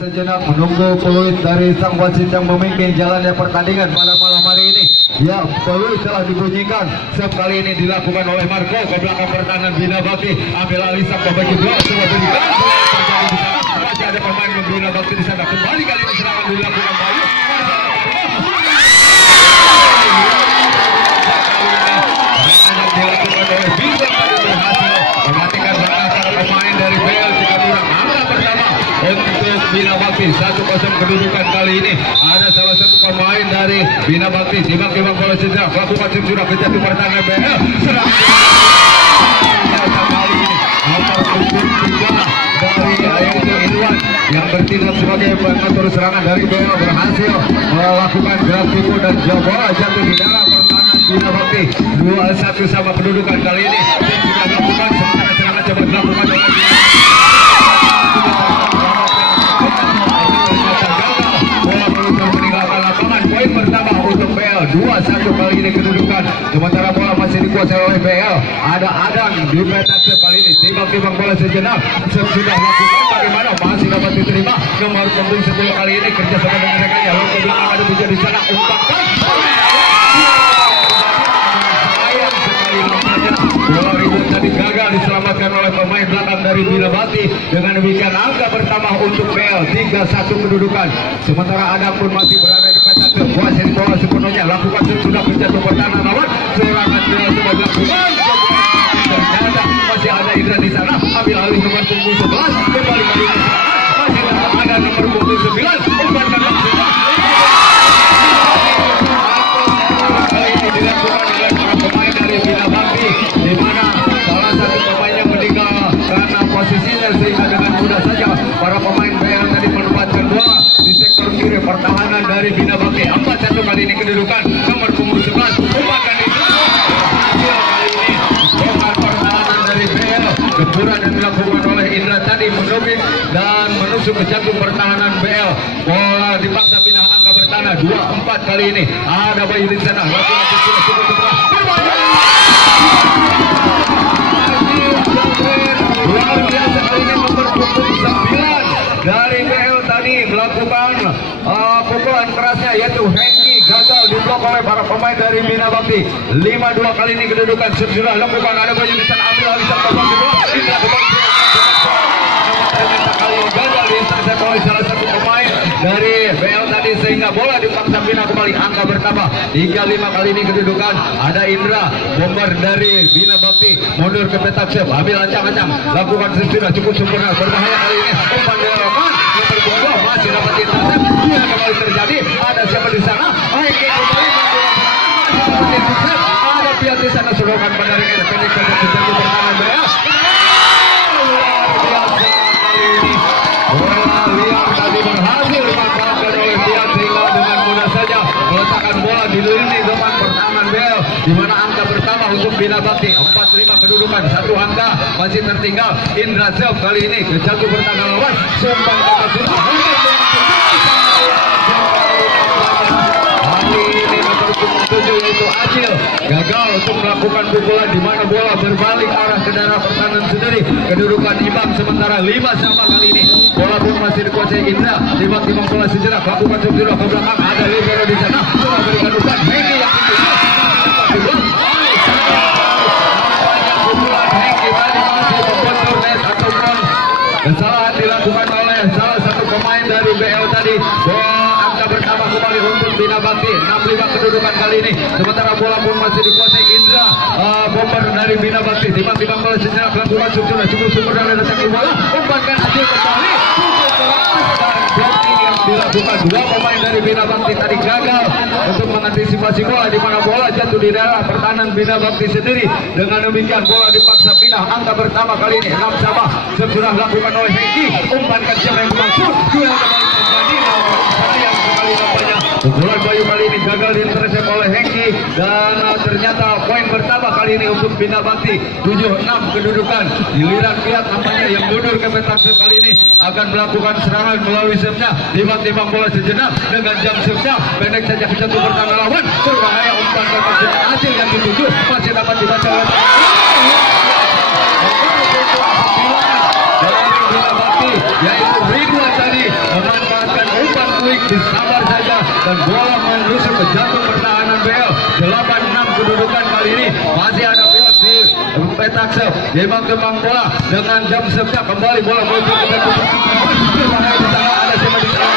sejenak menunggu peluit dari sang wasit yang memimpin jalannya pertandingan pada malam hari ini. Ya, peluit telah dibunyikan. Serve kali ini dilakukan oleh Marco ke belakang pertahanan Bina Bakti. Ambil alih sang pembagi bola, coba berikan. Masih ada pemain Bina Bakti di sana. Kembali kali ini serangan dilakukan Bayu. Dilakukan oleh Bina tadi berhasil mematikan langkah para pemain dari BL Cikapundang. Angka pertama untuk Bina Bakti. 1-0 kedudukan kali ini. Ada salah satu pemain dari Bina Bakti timbang-timbang bola cedera. Melakukan sudah ke jatuh pertahanan BL. Serangan kali ini nomor 3 dari yaitu Irwan yang bertindak sebagai pengatur serangan dari BL berhasil melakukan gerak tipu dan bola jatuh di dalam pertahanan Bina Bakti. 2-1 sama kedudukan kali ini. Dan sudah dilakukan sementara serangan coba dilakukan oleh bola meluncur meninggalkan lapangan. Poin pertama untuk BL. 2-1 kali ini kedudukan. Sementara bola masih dikuasai oleh BL. Ada Adang di petak kali ini. Timbang-timbang bola sejenak. Sudah lakukan bagaimana masih dapat diterima. Nomor punggung 10 kali ini kerjasama dengan rekannya. Lalu ke belakang ada bisa di sana umpankan. Bola ribut tadi gagal diselamatkan oleh pemain belakang dari Bina Bakti. Dengan demikian angka pertama untuk BL. 3-1 kedudukan. Sementara Adam pun masih berada di petak kuasai bola sepenuhnya. Lakukan sudah menjatuh pertahanan lawan. Serangan bola sudah dilakukan. Ternyata masih ada Indra di sana. Ambil alih nomor punggung 11. Kembali kali ini masih ada nomor punggung 9. Umpankan langsung. Kali ini dilakukan oleh para pemain dari Bina Bakti, di mana salah satu pemain yang meninggal karena posisinya sehingga dengan mudah saja para pemain BL tadi menempatkan bola di sektor kiri pertahanan dari Bina Bakti. 4-1 kali ini kedudukan. Nomor punggung 11 umpankan itu hasil kali ini bongkar pertahanan dari BL. Gempuran yang dilakukan oleh Indra tadi menubik dan menusuk ke jantung pertahanan BL. Bola dipaksa pindah angka pertahanan. 2-4 kali ini. Ada Bayu di sana. Lakukan sudah cukup setelah luar biasa kali ini nomor 9 dari BL tadi melakukan pukulan kerasnya yaitu Hengki gagal diblok oleh para pemain dari Bina Bakti. 5-2 kali ini kedudukan. Sudah lakukan ada Bayu di sana ambil alih sang pemain kedua. Kali ini gagal diintercept oleh salah satu pemain dari BL tadi sehingga bola dipaksa Bina kembali. Angka bertambah 3-5 kali ini kedudukan. Ada Indra bomber dari Bina Bakti mundur ke petak sep ambil ancang-ancang lakukan sudah cukup sempurna. Berbahaya kali ini umpan dilakukan nomor 2 masih dapat intercept. Dia kembali terjadi ada siapa di sana. Baik kembali ada pihak di sana selokan pada rekan pendek saja terjadi pertahanan BL. Bola liar tadi berhasil dimanfaatkan oleh Tian sehingga dengan mudah saja meletakkan bola di lini depan pertahanan BL, di mana angka pertama untuk Bina Bakti. 4-5 kedudukan. 1 angka masih tertinggal. Indra Self kali ini ke jatuh pertahanan lawan. Sumbang kata sudah kali ini nomor 7 yaitu Acil gagal untuk melakukan pukulan di mana bola berbalik arah ke daerah pertahanan sendiri. Kedudukan imbang sementara 5-5 kali ini. Bola pun masih dikuasai Indra. Timbang-timbang bola sejenak lakukan sudah ke belakang ada libero di sana. Coba berikan umpan Hengki yang itu pukulan Hengki tadi masih membocor net ataupun kesalahan dilakukan oleh salah satu pemain dari BL tadi. Bola angka pertama kembali untuk Bina Bakti. 6-5 kedudukan kali ini. Sementara bola pun masih dikuasai Indra bomber dari Bina Bakti. Timbang-timbang bola sejenak lakukan sudah cukup sempurna dan letakkan bola. Umpankan hasil kembali. Blocking yang dilakukan 2 pemain dari Bina Bakti tadi gagal untuk mengantisipasi bola di mana bola jatuh di daerah pertahanan Bina Bakti sendiri. Dengan demikian bola dipaksa pindah. Angka pertama kali ini 6-5 sudah dilakukan oleh Hengki. Umpankan siapa yang bermaksud. Duel kembali terjadi. Sayang sekali nampaknya pukulan Bayu kali ini gagal diintercept oleh Hengki dan ternyata poin pertama kali ini untuk Bina Bakti. 7-6 kedudukan. Giliran lihat nampaknya yang mundur ke petak kali ini akan melakukan serangan melalui serve-nya. Timbang-timbang bola sejenak dengan jam serve-nya pendek saja ke jatuh pertahanan lawan. Berbahaya umpan ke hasil yang dituju masih dapat dibaca oleh dari Bina Bakti yaitu Ridwan tadi ke jantung pertahanan BL. 8-6 kedudukan kali ini masih ada pihak di petak sep. Kembang bola dengan jam sepnya kembali bola menuju ke jantung pertahanan. Berbahaya di sana, ada siapa di sana?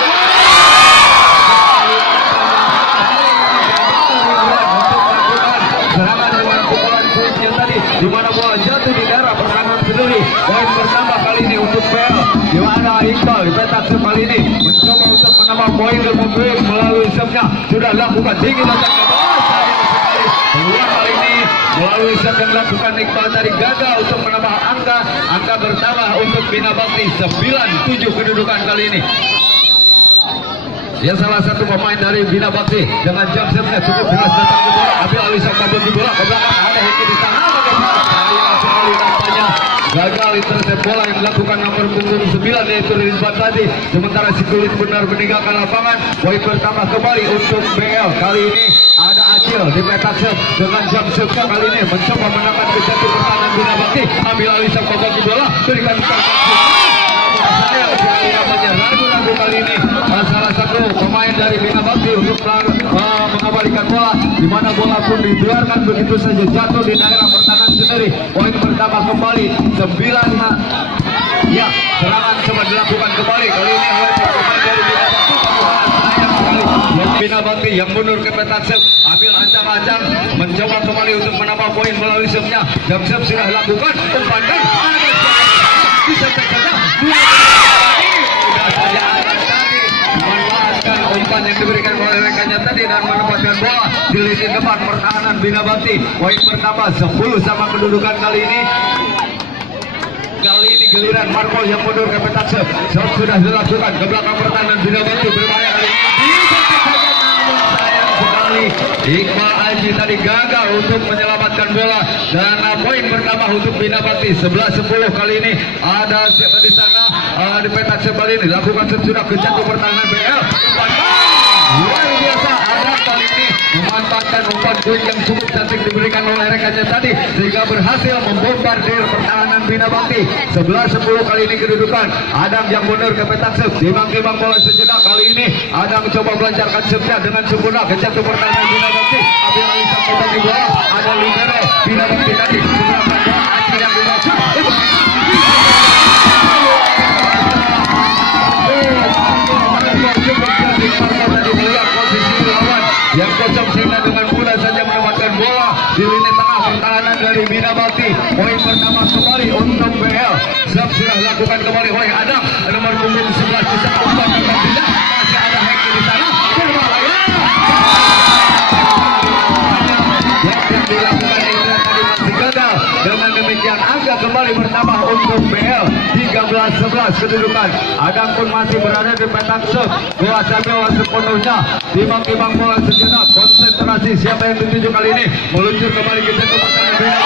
Serangan dengan pukulan kuat yang tadi, di mana bola jatuh di daerah pertahanan sendiri. Poin pertama kali ini untuk BL. Di mana Iqbal di petak sep kali ini mencoba untuk menambah poin ilmu poin melalui sepnya. Sudah lakukan tinggi letaknya. Peluang kali ini melalui set yang dilakukan Iqbal tadi gagal untuk menambah angka bertambah untuk Bina Bakti. 9-7 kedudukan kali ini. Yang salah satu pemain dari Bina Bakti dengan jam setnya cukup jelas datang ke bola. Ambil alih sang kabel di bola ke belakang, ada Heki di sana. Sayang sekali nampaknya gagal intercept bola yang dilakukan nomor punggung 9 yaitu Rizwan tadi. Sementara si Kulit benar meninggalkan lapangan. Poin pertama kembali untuk BL. Kali ini ada Acil di petak sep dengan jam setnya kali ini mencoba menekan ke jantung pertahanan Bina Bakti. Ambil alih sang kabel di bola, berikan sayang sekali namanya ragu-ragu kali ini salah satu pemain dari Bina Bakti untuk mengembalikan bola, di mana bola pun dibiarkan begitu saja jatuh di daerah pertahanan sendiri. Poin pertama kembali 9-5. Ya, serangan coba dilakukan kembali kali ini oleh pemain dari Bina Bakti. Sayang sekali Bina Bakti yang mundur ke petak sep, ambil ancang-ancang mencoba kembali untuk menambah poin melalui sepnya. Jam sep sudah lakukan umpan dan bisa terjadi. Sudah saja anak tadi memanfaatkan umpan yang diberikan oleh rekannya tadi dan menempatkan bola di lini depan pertahanan Bina Bakti. Poin pertama 10 sama kedudukan kali ini. Kali ini giliran Marco yang mundur ke petak sep. Sudah dilakukan ke belakang pertahanan Bina Bakti, berbahaya kali ini. Sayang sekali Iqbal Aji tadi gagal untuk menyelamatkan bola dan poin pertama untuk Bina Bakti. 11-10 kali ini. Ada siapa di sana di petak sep kali ini lakukan sudah ke jantung pertahanan BL. Luar biasa, ada kali ini memanfaatkan umpan kuing yang cukup cantik diberikan oleh rekannya tadi sehingga berhasil membombardir pertahanan Bina Bakti. 11-10 kali ini kedudukan. Adam yang mundur ke petak sep, timbang-timbang bola sejenak kali ini. Adam mencoba melancarkan sepnya dengan sempurna ke jantung pertahanan Bina Bakti. Ambil alih sang bola di bola, ada libero Bina Bakti tadi melakukan bola Acil yang dimaksud. Yang kosong sehingga dengan mudah saja mendapatkan bola di lini tengah pertahanan dari Bina Bakti. Poin pertama kembali untuk BL. Sep sudah lakukan kembali oleh Adam nomor punggung 11 bisa umpan tidak masih ada Heki di sana. Berbahaya. Yang dilakukan Indra tadi masih gagal. Dengan demikian angka kembali bertambah untuk BL. 13-11 kedudukan. Adam pun masih berada di petak sep. Kuasa bola sepenuhnya. Timbang-timbang bola sejenak. Konsentrasi siapa yang dituju kali ini. Meluncur kembali ke jantung pertahanan BL.